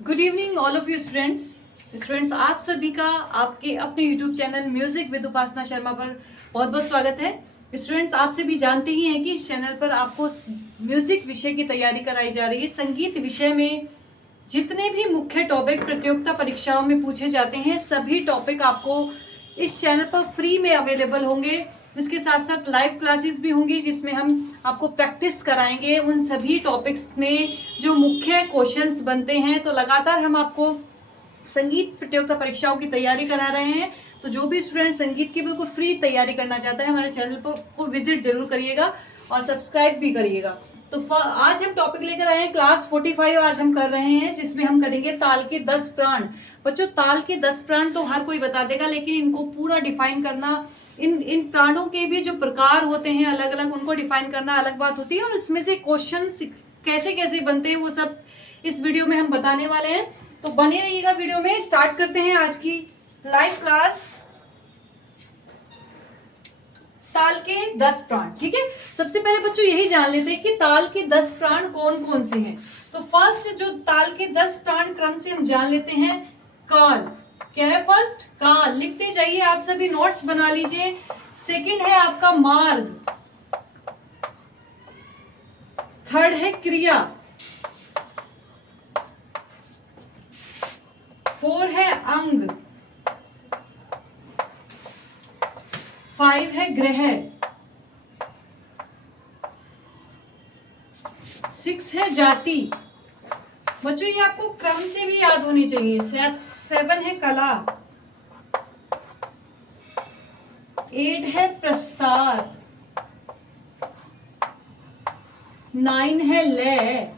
Good evening all of you students आप सभी का आपके अपने यूट्यूब चैनल म्यूजिक विद उपासना शर्मा पर बहुत बहुत स्वागत है। स्टूडेंट्स आप सभी जानते ही हैं कि इस चैनल पर आपको म्यूजिक विषय की तैयारी कराई जा रही है। संगीत विषय में जितने भी मुख्य टॉपिक प्रतियोगिता परीक्षाओं में पूछे जाते हैं सभी टॉपिक आपको इस चैनल पर फ्री में अवेलेबल होंगे। इसके साथ साथ लाइव क्लासेस भी होंगी जिसमें हम आपको प्रैक्टिस कराएंगे उन सभी टॉपिक्स में जो मुख्य क्वेश्चंस बनते हैं। तो लगातार हम आपको संगीत प्रतियोगिता परीक्षाओं की तैयारी करा रहे हैं। तो जो भी स्टूडेंट संगीत की बिल्कुल फ्री तैयारी करना चाहता है हमारे चैनल को विजिट जरूर करिएगा और सब्सक्राइब भी करिएगा। तो आज हम टॉपिक लेकर आए हैं क्लास 45 आज हम कर रहे हैं, जिसमें हम करेंगे ताल के 10 प्राण। बच्चों ताल के 10 प्राण तो हर कोई बता देगा, लेकिन इनको पूरा डिफाइन करना, इन प्राणों के भी जो प्रकार होते हैं अलग अलग, उनको डिफाइन करना अलग बात होती है। और इसमें से क्वेश्चंस कैसे कैसे बनते हैं वो सब इस वीडियो में हम बताने वाले हैं। तो बने रहिएगा वीडियो में। स्टार्ट करते हैं आज की लाइव क्लास, ताल के 10 प्राण। ठीक है, सबसे पहले बच्चों यही जान लेते हैं कि ताल के 10 प्राण कौन कौन से हैं। तो फर्स्ट जो ताल के 10 प्राण क्रम से हम जान लेते हैं, काल। क्या है फर्स्ट? काल। लिखते जाइए, आप सभी नोट्स बना लीजिए। सेकंड है आपका मार्ग। थर्ड है क्रिया। 4 है अंग। 5 है ग्रह। 6 है जाति। बच्चों ये आपको क्रम से भी याद होनी चाहिए। 7 है कला। 8 है प्रस्तार। 9 है लय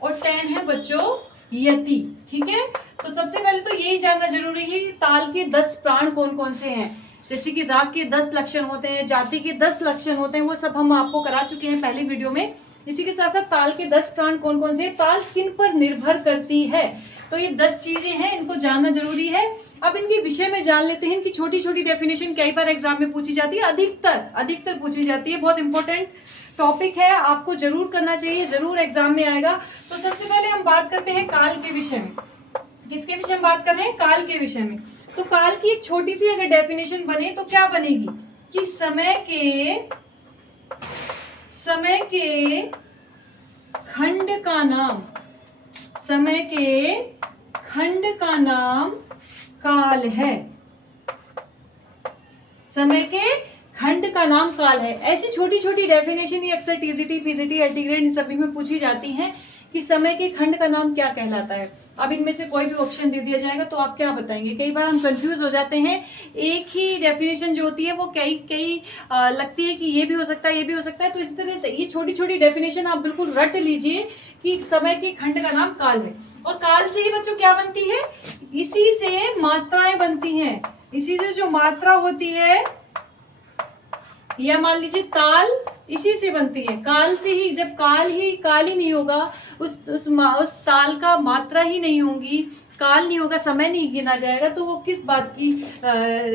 और 10 है बच्चों यति। ठीक है, तो सबसे पहले तो यही जानना जरूरी है कि ताल के 10 प्राण कौन कौन से हैं। जैसे कि राग के 10 लक्षण होते हैं, जाति के 10 लक्षण होते हैं, वो सब हम आपको करा चुके हैं पहली वीडियो में। इसी के साथ साथ ताल के 10 प्राण कौन कौन से, ताल किन पर निर्भर करती है, तो ये 10 चीजें हैं, इनको जानना जरूरी है। अब इनके विषय में जान लेते हैं। इनकी छोटी छोटी डेफिनेशन कई बार एग्जाम में पूछी जाती है, अधिकतर पूछी जाती है। बहुत इंपॉर्टेंट टॉपिक है, आपको जरूर करना चाहिए, जरूर एग्जाम में आएगा। तो सबसे पहले हम बात करते हैं काल के विषय में। किसके विषय में बात कर रहे हैं? काल के विषय में। तो काल की एक छोटी सी अगर डेफिनेशन बने तो क्या बनेगी कि समय के खंड का नाम, समय के खंड का नाम काल है। समय के खंड का नाम काल है। ऐसी छोटी छोटी डेफिनेशन ये अक्सर टीजीटी, पीजीटी, एल्टीग्रेड इन सभी में पूछी जाती हैं कि समय के खंड का नाम क्या कहलाता है। अब इनमें से कोई भी ऑप्शन दे दिया जाएगा तो आप क्या बताएंगे? कई बार हम कंफ्यूज हो जाते हैं। एक ही डेफिनेशन जो होती है वो कई लगती है कि ये भी हो सकता है, ये भी हो सकता है। तो इस तरह ये छोटी छोटी डेफिनेशन आप बिल्कुल रट लीजिए कि समय के खंड का नाम काल है। और काल से ही बच्चों क्या बनती है? इसी से मात्राएं बनती हैं। इसी से जो मात्रा होती है, या मान लीजिए ताल, इसी से बनती है। काल से ही, जब काल ही नहीं होगा, उस ताल का मात्रा ही नहीं होगी, काल नहीं होगा, समय नहीं गिना जाएगा, तो वो किस बात की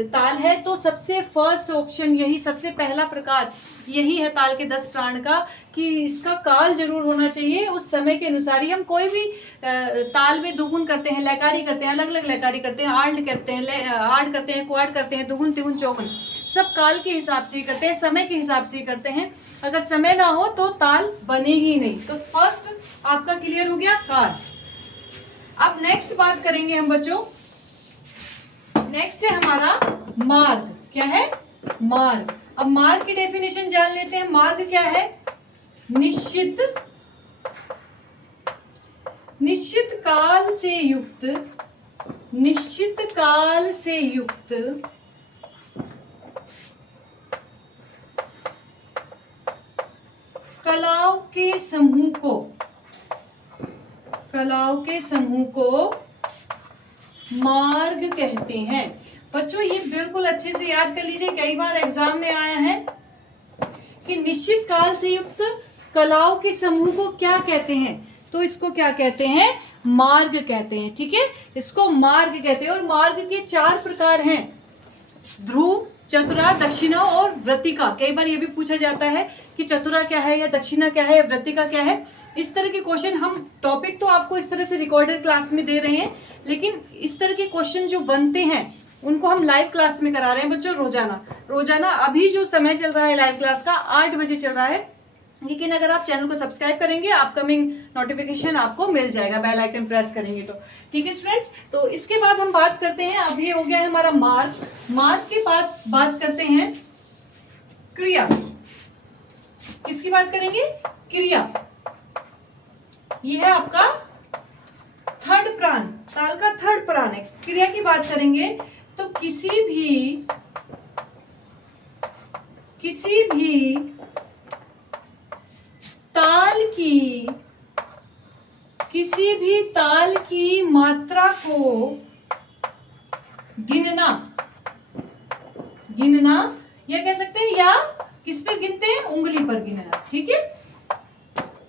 ताल है? तो सबसे फर्स्ट ऑप्शन यही, सबसे पहला प्रकार यही है ताल के 10 प्राण का, कि इसका काल जरूर होना चाहिए। उस समय के अनुसार ही हम कोई भी ताल में दुगुन करते हैं, लयकारी करते हैं, अलग अलग लयकारी करते हैं, आल्ड करते हैं, आड़ करते हैं, क्वाड करते हैं, दुगुन तिगुन चौगुन, सब काल के हिसाब से ही करते हैं, समय के हिसाब से ही करते हैं। अगर समय ना हो तो ताल बनेगी नहीं। तो फर्स्ट आपका क्लियर हो गया, काल। अब नेक्स्ट बात करेंगे हम बच्चों, नेक्स्ट है हमारा मार्ग। क्या है? मार्ग। अब मार्ग की डेफिनेशन जान लेते हैं। मार्ग क्या है? निश्चित काल से युक्त कलाओं के समूह को मार्ग कहते हैं। बच्चों ये बिल्कुल अच्छे से याद कर लीजिए, कई बार एग्जाम में आया है कि निश्चित काल से युक्त कलाओं के समूह को क्या कहते हैं? तो इसको क्या कहते हैं? मार्ग कहते हैं। ठीक है, इसको मार्ग कहते हैं। और मार्ग के 4 प्रकार हैं, ध्रुव, चतुरा, दक्षिणा और वृत्तिका। कई बार ये भी पूछा जाता है कि चतुरा क्या है या दक्षिणा क्या है या वृत्तिका क्या है। इस तरह के क्वेश्चन हम टॉपिक तो आपको इस तरह से रिकॉर्डेड क्लास में दे रहे हैं, लेकिन इस तरह के क्वेश्चन जो बनते हैं उनको हम लाइव क्लास में करा रहे हैं बच्चों, रोजाना। अभी जो समय चल रहा है लाइव क्लास का 8 बजे चल रहा है, लेकिन अगर आप चैनल को सब्सक्राइब करेंगे अपकमिंग नोटिफिकेशन आपको मिल जाएगा, बेल आइकन प्रेस करेंगे तो। ठीक है स्टूडेंट्स, तो इसके बाद हम बात करते हैं, अब ये हो गया है हमारा मार्क के बाद बात करते हैं क्रिया। किसकी बात करेंगे? क्रिया। ये है आपका थर्ड प्राण, ताल का थर्ड प्राण है। क्रिया की बात करेंगे तो किसी भी ताल की मात्रा को गिनना या कह सकते हैं, या किस पे गिनते हैं? उंगली पर गिनना। ठीक है,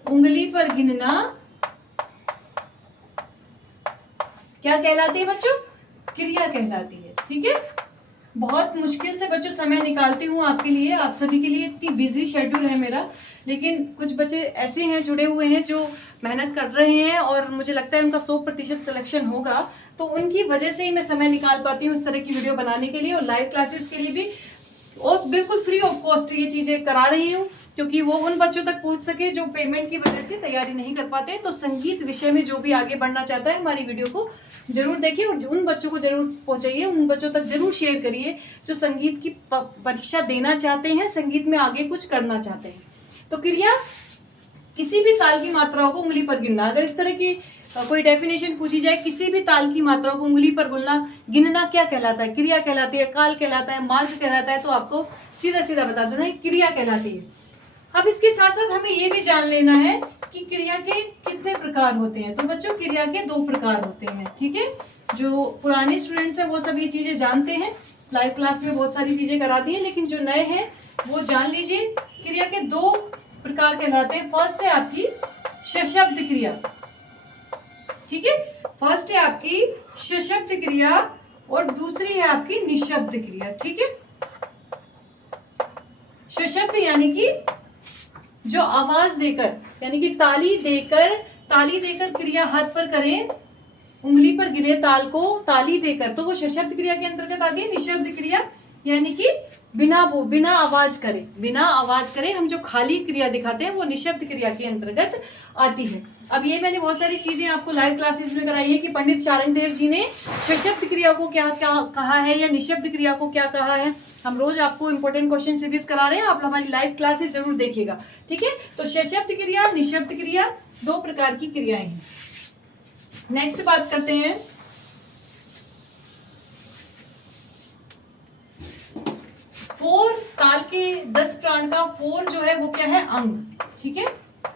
उंगली पर गिनना क्या कहलाती है बच्चों? क्रिया कहलाती है। ठीक है, बहुत मुश्किल से बच्चों समय निकालती हूँ आपके लिए, आप सभी के लिए। इतनी बिजी शेड्यूल है मेरा, लेकिन कुछ बच्चे ऐसे हैं जुड़े हुए हैं जो मेहनत कर रहे हैं और मुझे लगता है उनका 100% सिलेक्शन होगा, तो उनकी वजह से ही मैं समय निकाल पाती हूँ इस तरह की वीडियो बनाने के लिए और लाइव क्लासेस के लिए भी, और बिल्कुल फ्री ऑफ कॉस्ट ये चीजें करा रही हूँ, क्योंकि वो उन बच्चों तक पहुंच सके जो पेमेंट की वजह से तैयारी नहीं कर पाते। तो संगीत विषय में जो भी आगे बढ़ना चाहता है हमारी वीडियो को जरूर देखिए और उन बच्चों को जरूर पहुंचाइए, उन बच्चों तक जरूर शेयर करिए जो संगीत की परीक्षा देना चाहते हैं, संगीत में आगे कुछ करना चाहते हैं। तो क्रिया, किसी भी ताल की मात्राओं को उंगली पर गिनना। अगर इस तरह की कोई डेफिनेशन पूछी जाए, किसी भी ताल की मात्राओं को उंगली पर गिनना क्या कहलाता है? क्रिया कहलाती है, काल कहलाता है, मार्ग कहलाता है। तो आपको सीधा सीधा बता देना है, क्रिया कहलाती है। अब इसके साथ साथ हमें ये भी जान लेना है कि क्रिया के कितने प्रकार होते हैं। तो बच्चों, क्रिया के 2 प्रकार होते हैं। ठीक है, जो पुराने स्टूडेंट्स हैं वो सब ये चीजें जानते हैं, लाइव क्लास में बहुत सारी चीजें कराती हैं, लेकिन जो नए हैं वो जान लीजिए। क्रिया के 2 प्रकार कहलाते हैं। फर्स्ट है आपकी सशब्द क्रिया। ठीक है, फर्स्ट है आपकी सशब्द क्रिया और दूसरी है आपकी निशब्द क्रिया। ठीक है, सशब्द यानी कि जो आवाज देकर, यानी कि ताली देकर क्रिया हाथ पर करें, उंगली पर गिरे ताल को ताली देकर, तो वो सशब्द क्रिया के अंतर्गत आती है। निशब्द क्रिया यानी कि बिना आवाज करे हम जो खाली क्रिया दिखाते हैं वो निशब्द क्रिया के अंतर्गत आती है। अब ये मैंने बहुत सारी चीजें आपको लाइव क्लासेस में कराई है कि पंडित शारंगदेव जी ने सशब्द क्रिया को क्या क्या कहा है या निशब्द क्रिया को क्या कहा है। हम रोज आपको इंपॉर्टेंट क्वेश्चन सीरीज करा रहे हैं, आप हमारी लाइव क्लासेस जरूर देखिएगा। ठीक है, तो सशब्द क्रिया, निशब्द क्रिया 2 प्रकार की क्रियाएं हैं। नेक्स्ट बात करते हैं फोर, ताल के 10 प्राण का 4 जो है वो क्या है? अंग। ठीक है,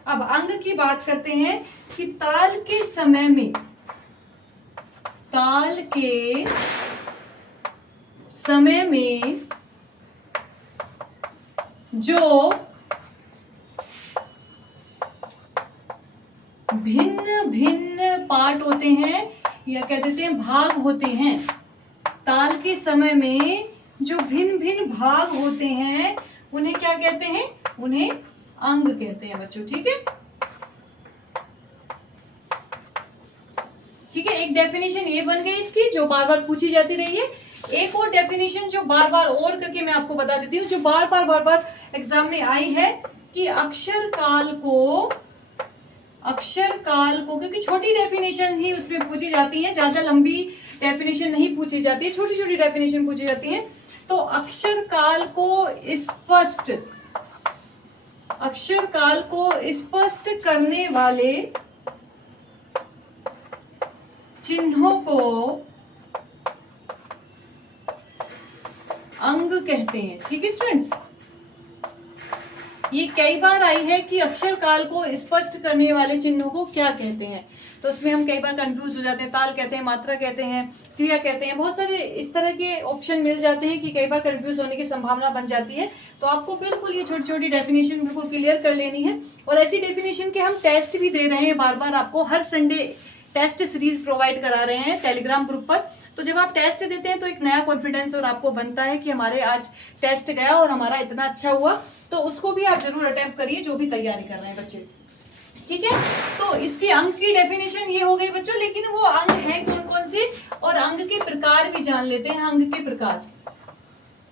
अब अंग की बात करते हैं कि ताल के समय में जो भिन्न पार्ट होते हैं या कह देते हैं भाग होते हैं, ताल के समय में जो भिन्न भाग होते हैं उन्हें क्या कहते हैं? उन्हें अंग कहते हैं बच्चों। ठीक है, एक डेफिनेशन ये बन गई इसकी जो बार बार पूछी जाती रही है। एक और डेफिनेशन जो बार बार और करके मैं आपको बता देती हूँ, जो बार बार एग्जाम में आई है कि अक्षर काल को, क्योंकि छोटी डेफिनेशन ही उसमें पूछी जाती है, ज्यादा लंबी डेफिनेशन नहीं पूछी जाती है, छोटी छोटी डेफिनेशन पूछी जाती है। तो अक्षर काल को स्पष्ट करने वाले चिन्हों को अंग कहते हैं। ठीक है स्टूडेंट्स, ये कई बार आई है कि अक्षर काल को स्पष्ट करने वाले चिन्हों को क्या कहते हैं, तो उसमें हम कई बार कंफ्यूज हो जाते हैं। ताल कहते हैं, मात्रा कहते हैं, क्रिया कहते हैं, बहुत सारे इस तरह के ऑप्शन मिल जाते हैं कि कई बार कंफ्यूज होने की संभावना बन जाती है। तो आपको बिल्कुल ये छोटी छोटी डेफिनेशन बिल्कुल क्लियर कर लेनी है। और ऐसी डेफिनेशन के हम टेस्ट भी दे रहे हैं बार बार आपको, हर संडे टेस्ट सीरीज प्रोवाइड करा रहे हैं टेलीग्राम ग्रुप पर। तो जब आप टेस्ट देते हैं तो एक नया कॉन्फिडेंस और आपको बनता है कि हमारे आज टेस्ट गया और हमारा इतना अच्छा हुआ, तो उसको भी आप जरूर अटेम्प्ट करिए जो भी तैयारी कर रहे हैं बच्चे, ठीक है। तो इसके अंक की डेफिनेशन ये हो गई बच्चों, लेकिन वो अंक है कौन कौन से और अंक के प्रकार भी जान लेते हैं। अंक के प्रकार,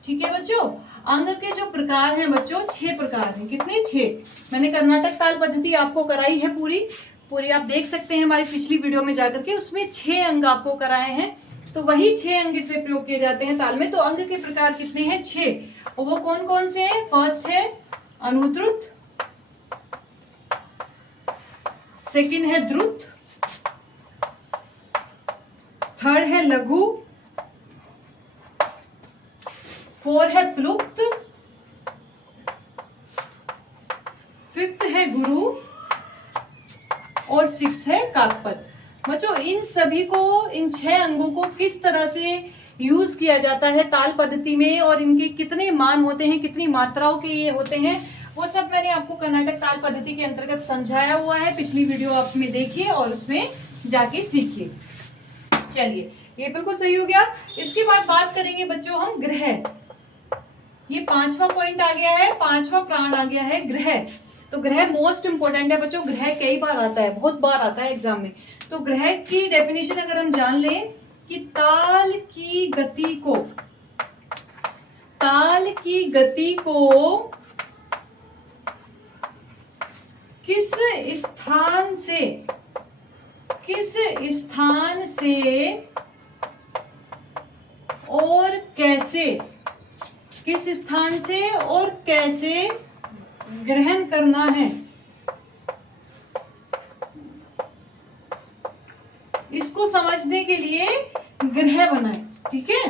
ठीक है बच्चों, अंक के जो प्रकार हैं बच्चों 6 प्रकार हैं। कितने? 6। मैंने कर्नाटक ताल पद्धति आपको कराई है पूरी आप देख सकते हैं हमारी पिछली वीडियो में जाकर के, उसमें 6 अंग आपको कराए हैं। तो वही 6 अंग से प्रयोग किए जाते हैं ताल में। तो अंग के प्रकार कितने हैं? 6। और वो कौन कौन से हैं? फर्स्ट है अनुद्रुत, सेकंड है द्रुत, थर्ड है लघु, 4 है प्लुप्त, 5th है गुरु और 6 है काकपद। बच्चों इन सभी को, इन 6 अंगों को किस तरह से यूज किया जाता है ताल पद्धति में और इनके कितने मान होते हैं, कितनी मात्राओं के ये होते हैं, वो सब मैंने आपको कर्नाटक ताल पद्धति के अंतर्गत समझाया हुआ है। पिछली वीडियो आप में देखिए और उसमें जाके सीखिए। चलिए ये बिल्कुल सही हो गया। इसके बाद बात करेंगे बच्चों हम ग्रह। ये 5वां पॉइंट आ गया है, 5वां प्राण आ गया है ग्रह। तो ग्रह मोस्ट इंपोर्टेंट है बच्चों। ग्रह कई बार आता है, बहुत बार आता है एग्जाम में। तो ग्रह की डेफिनेशन अगर हम जान लें कि ताल की गति को किस स्थान से और कैसे ग्रहण करना है, इसको समझने के लिए ग्रह बनाए, ठीक है।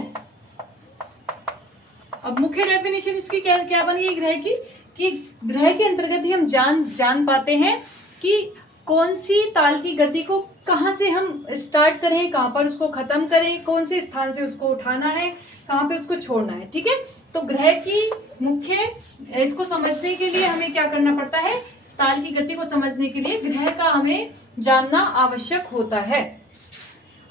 अब मुख्य डेफिनेशन इसकी क्या बनी है ग्रह की, कि ग्रह के अंतर्गत ही हम जान पाते हैं कि कौन सी ताल की गति को कहां से हम स्टार्ट करें, कहां पर उसको खत्म करें, कौन से स्थान से उसको उठाना है, कहां पे उसको छोड़ना है, ठीक है। तो ग्रह की मुख्य, इसको समझने के लिए हमें क्या करना पड़ता है, ताल की गति को समझने के लिए ग्रह का हमें जानना आवश्यक होता है।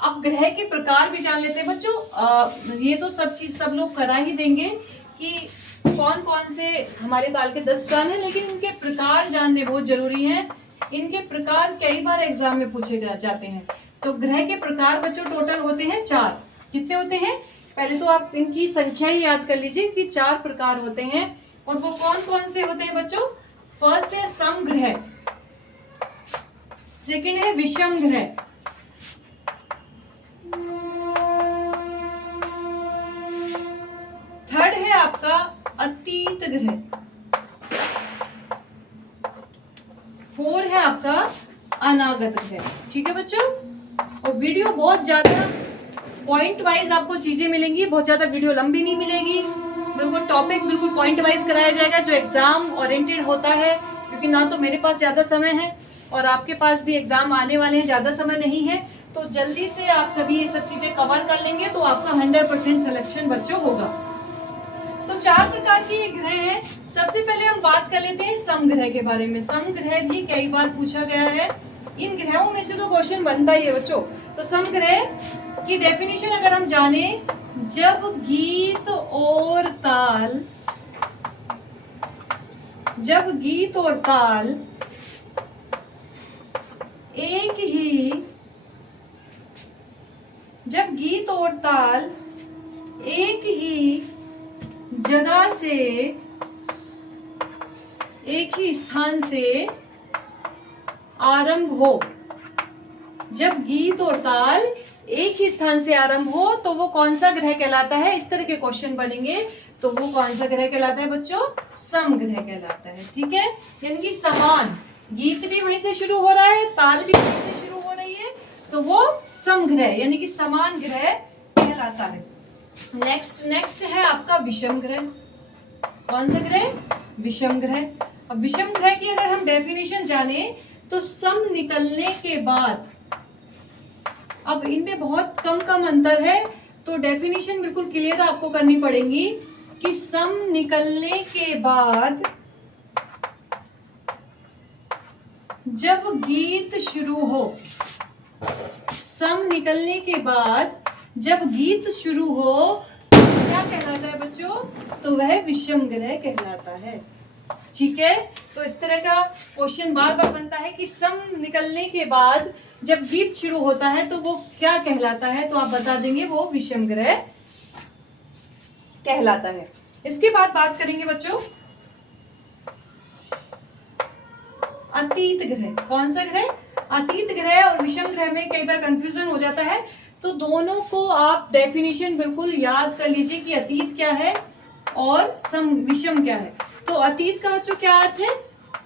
अब ग्रह के प्रकार भी जान लेते हैं बच्चों। ये तो सब लोग करा ही देंगे कि कौन कौन से हमारे ताल के 10 प्राण हैं, लेकिन इनके प्रकार जानने बहुत जरूरी हैं। इनके प्रकार कई बार एग्जाम में पूछे जाते हैं। तो ग्रह के प्रकार बच्चों टोटल होते हैं 4। कितने होते हैं? पहले तो आप इनकी संख्या ही याद कर लीजिए कि 4 प्रकार होते हैं। और वो कौन कौन से होते हैं बच्चों? फर्स्ट है समग्रह, सेकंड है विषम ग्रह, थर्ड है आपका अतीत ग्रह, 4 है आपका अनागत ग्रह, ठीक है बच्चों। और वीडियो बहुत ज्यादा पॉइंट वाइज आपको चीजें मिलेंगी, बहुत ज्यादा वीडियो लंबी नहीं मिलेगी। बिल्कुल टॉपिक बिल्कुल पॉइंट वाइज कराया जाएगा जो एग्जाम ओरिएंटेड होता है, क्योंकि ना तो मेरे पास ज्यादा समय है और आपके पास भी एग्जाम आने वाले हैं, ज्यादा समय नहीं है। तो जल्दी से आप सभी ये सब चीजें कवर कर लेंगे तो आपका 100% सिलेक्शन बच्चों होगा। तो 4 प्रकार के ये ग्रह हैं। सबसे पहले हम बात कर लेते हैं समग्रह के बारे में। समग्रह भी कई बार पूछा गया है, इन ग्रहों में से तो क्वेश्चन बनता ही है बच्चों। तो समग्रह की डेफिनेशन अगर हम जाने, जब गीत और ताल एक ही जगह से, एक ही स्थान से आरंभ हो, जब गीत और ताल एक ही स्थान से आरंभ हो तो वो कौन सा ग्रह कहलाता है? इस तरह के क्वेश्चन बनेंगे तो वो कौन सा ग्रह कहलाता है बच्चों? समग्रह कहलाता है, ठीक है। यानी कि समान, गीत भी वहीं से शुरू हो रहा है, ताल भी वहीं से शुरू हो रही है, तो वो समग्रह यानी कि समान ग्रह कहलाता है। नेक्स्ट है आपका विषम ग्रह। कौन सा ग्रह? विषम ग्रह। अब विषम ग्रह की अगर हम डेफिनेशन जाने तो सम निकलने के बाद, अब इनमें बहुत कम अंतर है, तो डेफिनेशन बिल्कुल क्लियर आपको करनी पड़ेगी कि सम निकलने के बाद जब गीत शुरू हो, सम निकलने के बाद जब गीत शुरू हो तो क्या कहलाता है बच्चों? तो वह विषम ग्रह कहलाता है। ठीक है, तो इस तरह का क्वेश्चन बार बार बनता है कि सम निकलने के बाद जब गीत शुरू होता है तो वो क्या कहलाता है? तो आप बता देंगे वो विषम ग्रह कहलाता है। इसके बाद बात करेंगे बच्चों अतीत ग्रह। कौन सा ग्रह? अतीत ग्रह और विषम ग्रह में कई बार कंफ्यूजन हो जाता है, तो दोनों को आप डेफिनेशन बिल्कुल याद कर लीजिए कि अतीत क्या है और विषम क्या है। तो अतीत का बच्चों क्या अर्थ है?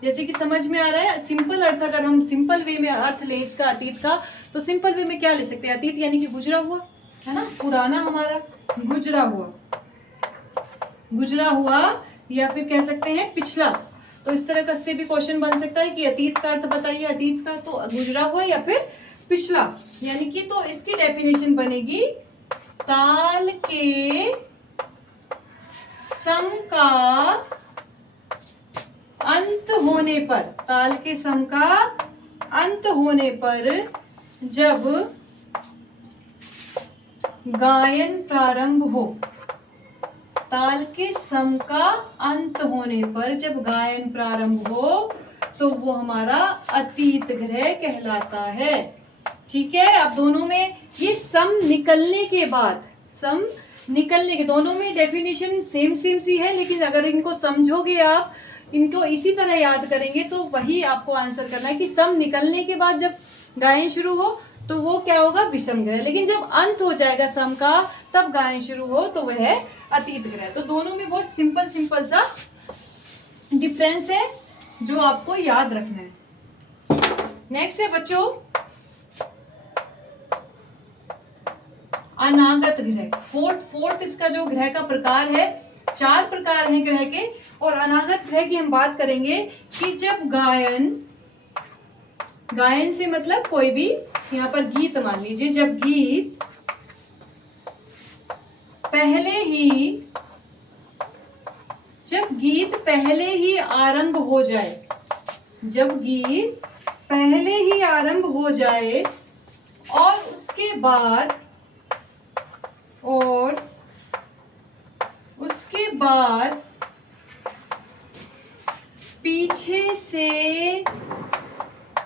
जैसे कि समझ में आ रहा है, सिंपल अर्थ अगर हम सिंपल वे में अर्थ ले इसका अतीत का, तो सिंपल वे में क्या ले सकते हैं? अतीत यानी कि गुजरा हुआ, है ना, पुराना हमारा गुजरा हुआ या फिर कह सकते हैं पिछला। तो इस तरह का से भी क्वेश्चन बन सकता है कि अतीत का अर्थ बताइए। अतीत का तो गुजरा हुआ या फिर पिछला, यानी कि तो इसकी डेफिनेशन बनेगी ताल के सम का अंत होने पर, ताल के सम का अंत होने पर जब गायन प्रारंभ हो, ताल के सम का अंत होने पर जब गायन प्रारंभ हो तो वो हमारा अतीत ग्रह कहलाता है। ठीक है, अब दोनों में ये सम निकलने के बाद, सम निकलने के, दोनों में डेफिनेशन सेम सी है, लेकिन अगर इनको समझोगे आप, इनको इसी तरह याद करेंगे तो वही आपको आंसर करना है कि सम निकलने के बाद जब गायन शुरू हो तो वो क्या होगा? विषम ग्रह। लेकिन जब अंत हो जाएगा सम का तब गायन शुरू हो तो वह है अतीत ग्रह। तो दोनों में बहुत सिंपल सा डिफरेंस है जो आपको याद रखना है। नेक्स्ट है बच्चों अनागत ग्रह। फोर्थ इसका जो ग्रह का प्रकार है, 4 प्रकार हैं ग्रह के, और अनागत ग्रह की हम बात करेंगे कि जब गायन से मतलब कोई भी यहाँ पर गीत मान लीजिए, जब गीत पहले ही आरंभ हो जाए, जब गीत पहले ही आरंभ हो जाए और उसके बाद पीछे से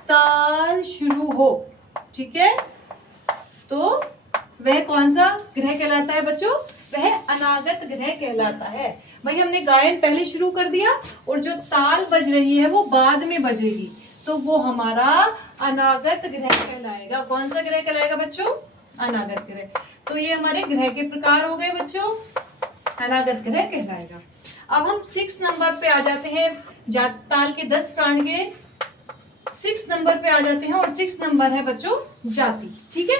ताल शुरू हो। ठीक है, तो वह कौन सा ग्रह कहलाता है बच्चों? वह अनागत ग्रह कहलाता है। भाई हमने गायन पहले शुरू कर दिया और जो ताल बज रही है वो बाद में बजेगी, तो वो हमारा अनागत ग्रह कहलाएगा। कौन सा ग्रह कहलाएगा बच्चों? अनागत ग्रह। तो ये हमारे ग्रह के प्रकार हो गए बच्चों, अनागत ग्रह कहलाएगा। अब हम 6 नंबर पे आ जाते हैं, ताल के 10 प्राण के 6 नंबर पे आ जाते हैं, और 6 नंबर है बच्चों जाति। ठीक है,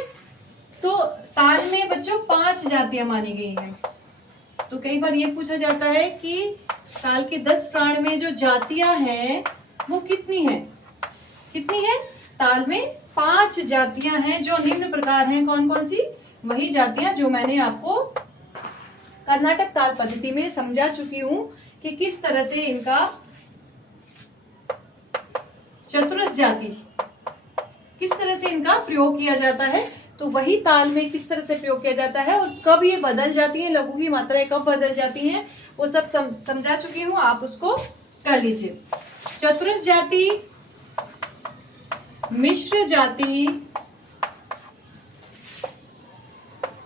तो ताल में बच्चों 5 जातियां मानी गई हैं। तो कई बार ये पूछा जाता है कि ताल के 10 प्राण में जो जातियां हैं वो कितनी है? ताल में 5 जातियां हैं जो निम्न प्रकार हैं। कौन कौन सी? वही जातियां जो मैंने आपको कर्नाटक ताल पद्धति में समझा चुकी हूं कि किस तरह से इनका चतुरस जाति किस तरह से इनका प्रयोग किया जाता है, तो वही ताल में किस तरह से प्रयोग किया जाता है और कब ये बदल जाती है, लघु की मात्राएं कब बदल जाती हैं, वो सब समझा चुकी हूं, आप उसको कर लीजिए। चतुरस जाति, मिश्र जाति,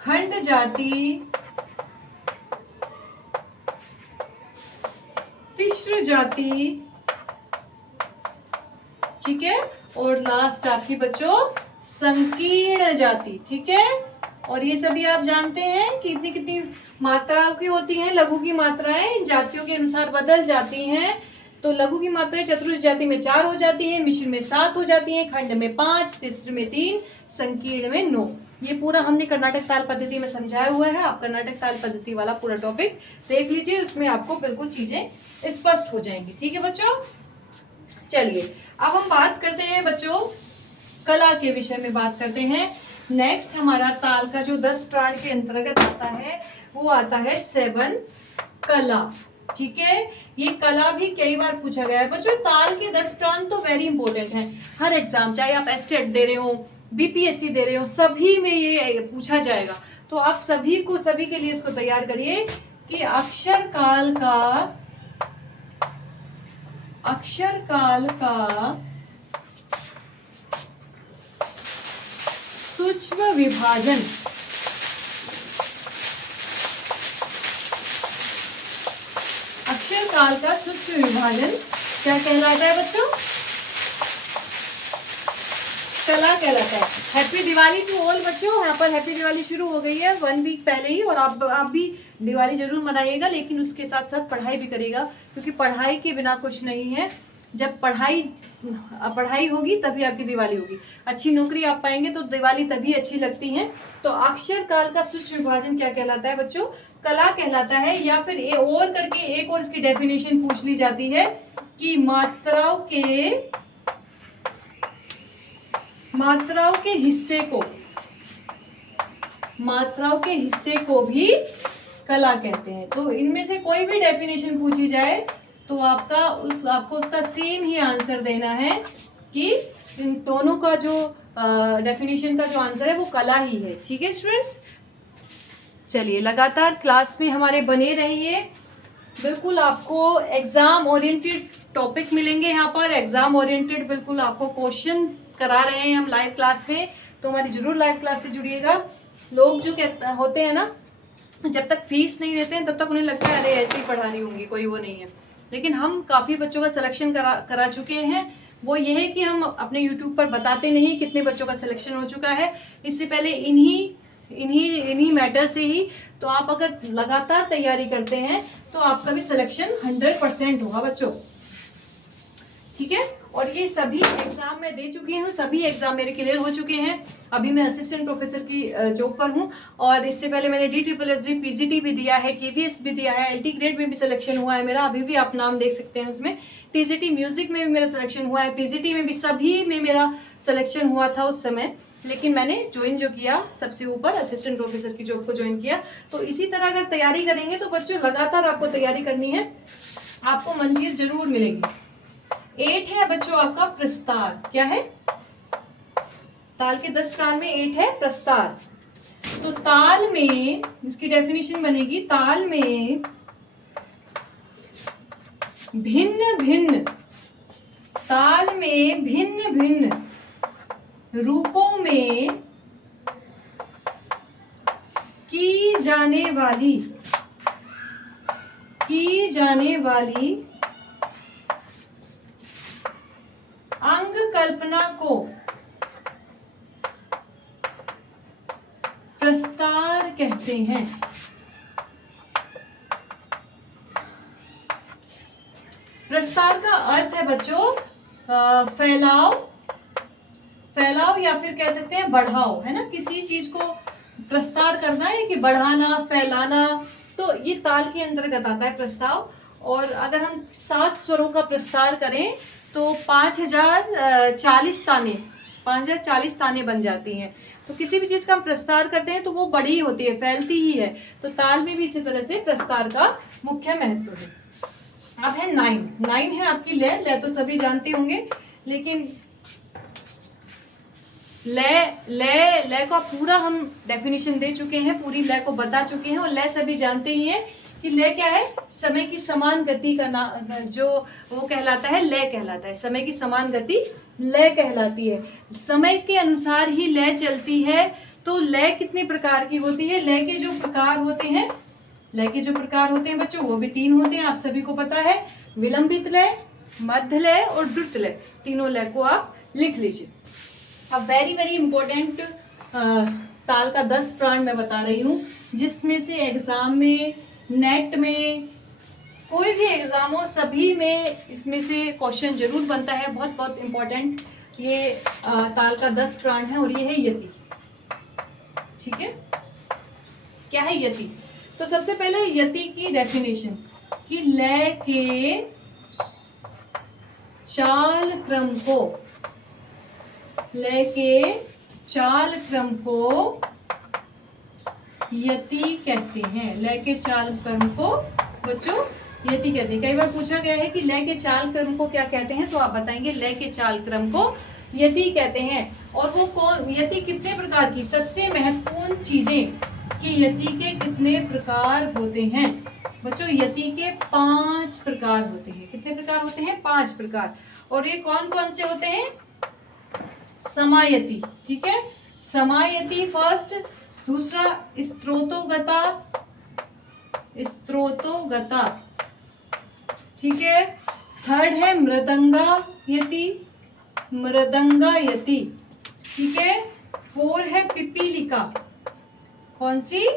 खंड जाति, तिस्र जाति, ठीक है, और लास्ट आपकी बच्चों संकीर्ण जाति। ठीक है, और ये सभी आप जानते हैं कि कितनी मात्राओं की होती हैं। लघु की मात्राएं जातियों के अनुसार बदल जाती हैं। तो लघु की मात्राएं चतुर्थ जाति में 4 हो जाती हैं, मिश्र में 7 हो जाती हैं, खंड में 5, तिस्र में 3, संकीर्ण में 9। ये पूरा हमने कर्नाटक ताल पद्धति में समझाया हुआ है। आप कर्नाटक ताल पद्धति वाला पूरा टॉपिक देख लीजिए, उसमें आपको बिल्कुल चीजें स्पष्ट हो जाएंगी। ठीक है बच्चों, चलिए अब हम बात करते हैं बच्चों कला के विषय में बात करते हैं। नेक्स्ट हमारा ताल का जो 10 प्राण के अंतर्गत आता है वो आता है 7 कला। ठीक है, ये कला भी कई बार पूछा गया है बच्चों। ताल के 10 प्राण तो वेरी इंपॉर्टेंट हैं हर एग्जाम, चाहे आप एस्टेट दे रहे हो बीपीएससी दे रहे हो, सभी में ये पूछा जाएगा। तो आप सभी के लिए इसको तैयार करिए कि अक्षर काल का सूक्ष्म विभाजन, अक्षर काल का सूक्ष्म विभाजन क्या कहलाता है बच्चों? कला कहलाता है। हैप्पी दिवाली टू ऑल बच्चों। यहाँ पर हैप्पी दिवाली शुरू हो गई है 1 वीक पहले ही, और आप भी दिवाली जरूर मनाइएगा, लेकिन उसके साथ साथ पढ़ाई भी करिएगा, क्योंकि पढ़ाई के बिना कुछ नहीं है। जब पढ़ाई होगी तभी आपकी दिवाली होगी, अच्छी नौकरी आप पाएंगे तो दिवाली तभी अच्छी लगती है। तो अक्षर काल का सूक्ष्म विभाजन क्या कहलाता है बच्चों? कला कहलाता है। या फिर एक और इसकी डेफिनेशन पूछ ली जाती है कि मात्राओं के हिस्से को भी कला कहते हैं। तो इनमें से कोई भी डेफिनेशन पूछी जाए तो आपको उसका सेम ही आंसर देना है कि इन दोनों का जो डेफिनेशन का जो आंसर है वो कला ही है। ठीक है स्टूडेंट्स, चलिए लगातार क्लास में हमारे बने रहिए। बिल्कुल आपको एग्जाम ओरिएंटेड टॉपिक मिलेंगे यहाँ पर, एग्जाम ओरिएंटेड बिल्कुल आपको क्वेश्चन करा रहे हैं हम लाइव क्लास में, तो हमारी जरूर लाइव क्लास से जुड़िएगा। लोग जो होते हैं ना, जब तक फीस नहीं देते हैं तब तक उन्हें लगता है अरे ऐसे ही पढ़ानी होंगी, कोई वो नहीं है। लेकिन हम काफ़ी बच्चों का सिलेक्शन करा चुके हैं। वो ये है कि हम अपने यूट्यूब पर बताते नहीं कितने बच्चों का सिलेक्शन हो चुका है, इससे पहले इन्हीं मैटर से ही। तो आप अगर लगातार तैयारी करते हैं तो आपका भी सिलेक्शन 100% होगा बच्चों। ठीक है, और ये सभी एग्जाम मैं दे चुकी हूँ, सभी एग्जाम मेरे क्लियर हो चुके हैं। अभी मैं असिस्टेंट प्रोफेसर की जॉब पर हूँ, और इससे पहले मैंने DSSS PGT भी दिया है, KVS भी दिया है, LT ग्रेड में भी सिलेक्शन हुआ है मेरा, अभी भी आप नाम देख सकते हैं उसमें। TCT म्यूजिक में भी मेरा सिलेक्शन हुआ है, PGT में भी, सभी में मेरा सिलेक्शन हुआ था उस समय। लेकिन मैंने जो किया सबसे ऊपर असिस्टेंट प्रोफेसर की जॉब को ज्वाइन किया। तो इसी तरह अगर तैयारी करेंगे तो बच्चों लगातार आपको तैयारी करनी है, आपको मंजिल जरूर मिलेगी। 8 है बच्चों आपका प्रस्तार। क्या है? ताल के 10 प्राण में 8 है प्रस्तार। तो ताल में इसकी डेफिनेशन बनेगी, ताल में भिन्न भिन्न रूपों में की जाने वाली अंग कल्पना को प्रस्तार कहते हैं। प्रस्तार का अर्थ है बच्चों फैलाव या फिर कह सकते हैं बढ़ाओ, है ना। किसी चीज को प्रस्तार करना है कि बढ़ाना, फैलाना, तो ये ताल के अंतर्गत आता है प्रस्ताव। और अगर हम 7 स्वरों का प्रस्तार करें तो 5040 ताने बन जाती हैं। तो किसी भी चीज का हम प्रस्तार करते हैं तो वो बड़ी होती है, फैलती ही है। तो ताल में भी इसी तरह से प्रस्तार का मुख्य महत्व है। अब है 9 है आपकी लय तो सभी जानते होंगे, लेकिन लय का पूरा हम डेफिनेशन दे चुके हैं, पूरी लय को बता चुके हैं। और लय सभी जानते ही हैं कि लय क्या है? समय की समान गति का जो वो कहलाता है, लय कहलाता है। समय की समान गति लय कहलाती है। समय के अनुसार ही लय चलती है। तो लय कितने प्रकार की होती है? लय के जो प्रकार होते हैं बच्चों वो भी 3 होते हैं, आप सभी को पता है। विलंबित लय, मध्य लय और द्रुत लय, तीनों लय को आप लिख लीजिए। अब वेरी इंपॉर्टेंट ताल का 10 प्राण मैं बता रही हूँ, जिसमें से एग्जाम में, नेट में, कोई भी एग्जाम हो, सभी में इसमें से क्वेश्चन जरूर बनता है। बहुत इंपॉर्टेंट ये ताल का 10 प्राण है, और ये है यति। ठीक है, क्या है यति? तो सबसे पहले यति की डेफिनेशन कि लय के चाल क्रम को यति कहते हैं। लय के चाल क्रम को बच्चों यति कहते हैं। कई बार पूछा गया है कि लय के चाल क्रम को क्या कहते हैं, तो आप बताएंगे लय के चाल क्रम को यति कहते हैं। और वो कौन यति कितने प्रकार की, सबसे महत्वपूर्ण चीजें कि यति के कितने प्रकार होते हैं बच्चों, यति के 5 प्रकार होते हैं। कितने प्रकार होते हैं? 5 प्रकार। और ये कौन कौन से होते हैं? समायति, ठीक है, समायति फर्स्ट। दूसरा स्त्रोतोगता, स्त्रोतोगता, ठीक है। थर्ड है मृदंगायति, मृदंगायति, ठीक है। 4 है पिपीलिका, कौन सी?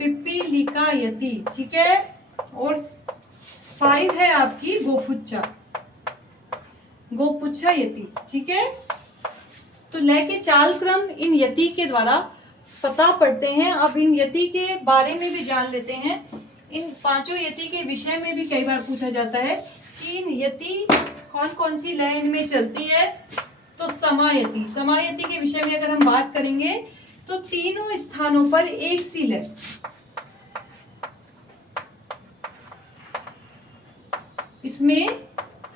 पिपीलिकायति, ठीक है। और 5 है आपकी गोपुच्छा, गोपुच्छायति, ठीक है। तो लय के चाल क्रम इन यति के द्वारा पता पड़ते हैं। अब इन यति के बारे में भी जान लेते हैं। इन 5 यति के विषय में भी कई बार पूछा जाता है कि इन यति कौन कौन सी लय इनमें चलती है। तो समायति, समायति के विषय में अगर हम बात करेंगे तो तीनों स्थानों पर एक सी लय, इसमें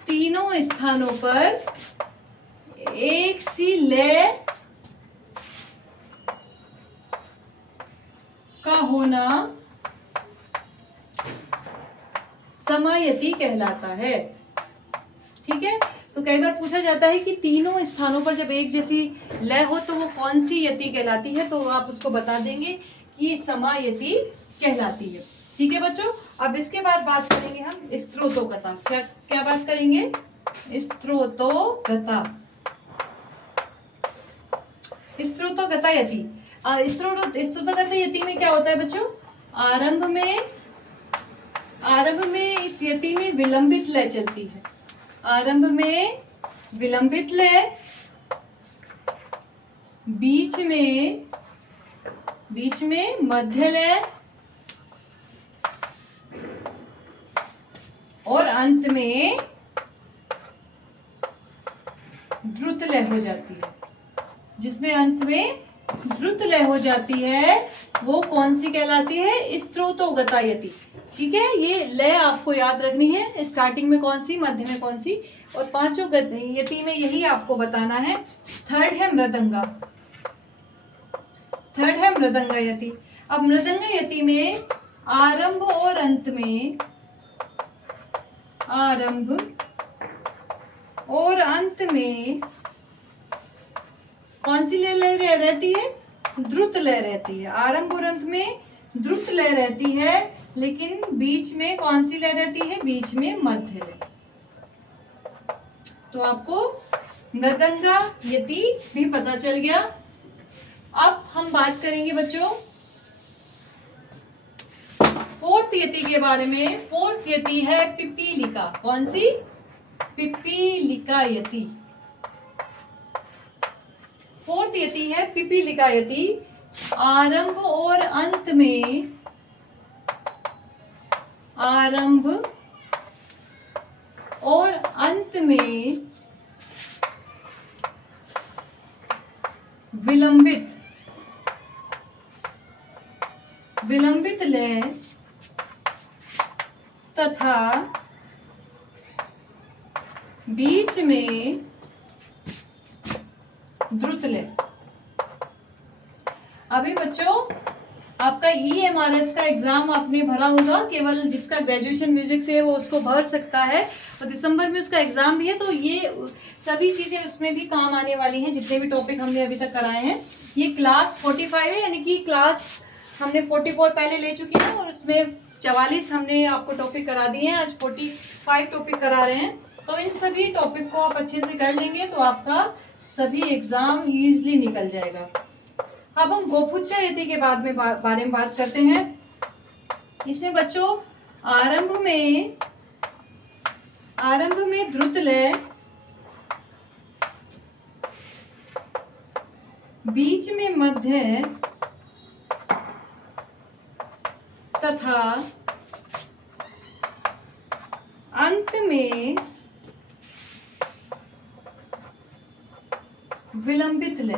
तीनों स्थानों पर एक सी लय का होना समायति कहलाता है, ठीक है। तो कई बार पूछा जाता है कि तीनों स्थानों पर जब एक जैसी लय हो तो वो कौन सी यति कहलाती है, तो आप उसको बता देंगे कि समायति कहलाती है, ठीक है बच्चों। अब इसके बाद बात करेंगे हम स्त्रोतोगता। क्या क्या बात करेंगे? स्त्रोतोगता, स्त्रोतोगता यति। स्त्रोतोगता यति में क्या होता है बच्चों? आरंभ में इस यति में विलंबित लय चलती है। आरंभ में विलंबित लय, बीच में मध्य लय और अंत में द्रुत लय हो जाती है। जिसमें अंत में द्रुत लय हो जाती है वो कौन सी कहलाती है? स्त्रोतोगता यति, ठीक है। ये लय आपको याद रखनी है, स्टार्टिंग में कौन सी, मध्य में कौन सी, और 5 यति में यही आपको बताना है। थर्ड है मृदंगा, थर्ड है मृदंगा यति। अब मृदंगा यति में आरंभ और अंत में, आरंभ और अंत में कौन सी लय रहती है? द्रुत लय रहती है। आरंभ और अंत में द्रुत लय रहती है, लेकिन बीच में कौन सी लय रहती है? बीच में मध्य लय। तो आपको मृदंगा यति भी पता चल गया। अब हम बात करेंगे बच्चों 4th यति के बारे में। 4th यति है पिपीलिका। कौन सी? पिपीलिका यति। 4th यति है पिपीलिका यति। आरंभ और अंत में, आरंभ और अंत में विलंबित लय तथा बीच में द्रुत लय। अभी बच्चों आपका EMRS का एग्जाम आपने भरा होगा, केवल जिसका ग्रेजुएशन म्यूजिक से है वो उसको भर सकता है, और दिसंबर में उसका एग्जाम भी है। तो ये सभी चीजें उसमें भी काम आने वाली हैं, जितने भी टॉपिक हमने अभी तक कराए हैं। ये क्लास 45 है, यानी कि क्लास हमने 44 पहले ले चुकी है और उसमें 44 हमने आपको टॉपिक करा दिए हैं। आज 45 टॉपिक करा रहे हैं। तो इन सभी टॉपिक को आप अच्छे से कर लेंगे तो आपका सभी एग्जाम इजीली निकल जाएगा। अब हम गोपुच्छा यति के बारे में बात करते हैं। इसमें बच्चों आरंभ में द्रुत लय, बीच में मध्य तथा अंत में विलंबित लय,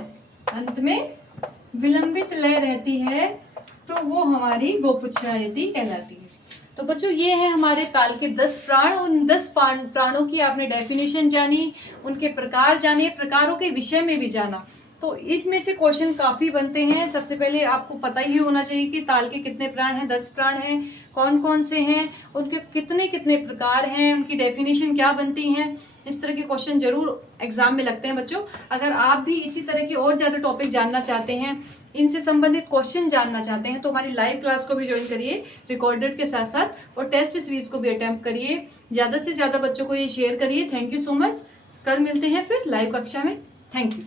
अंत में विलंबित लय रहती है, तो वो हमारी गोपुच्छा यति कहलाती है। तो बच्चों ये है हमारे ताल के 10 प्राण। उन 10 प्राणों की आपने डेफिनेशन जानी, उनके प्रकार जाने, प्रकारों के विषय में भी जाना। तो इनमें से क्वेश्चन काफी बनते हैं। सबसे पहले आपको पता ही होना चाहिए कि ताल के कितने प्राण हैं, 10 प्राण हैं, कौन कौन से हैं, उनके कितने कितने प्रकार हैं, उनकी डेफिनेशन क्या बनती हैं। इस तरह के क्वेश्चन जरूर एग्जाम में लगते हैं बच्चों। अगर आप भी इसी तरह के और ज्यादा टॉपिक जानना चाहते हैं, इनसे संबंधित क्वेश्चन जानना चाहते हैं, तो हमारी लाइव क्लास को भी ज्वाइन करिए रिकॉर्डेड के साथ साथ, और टेस्ट सीरीज को भी अटेम्प्ट करिए। ज्यादा से ज्यादा बच्चों को ये शेयर करिए। Thank you so much. कल मिलते हैं फिर लाइव कक्षा में। Thank you.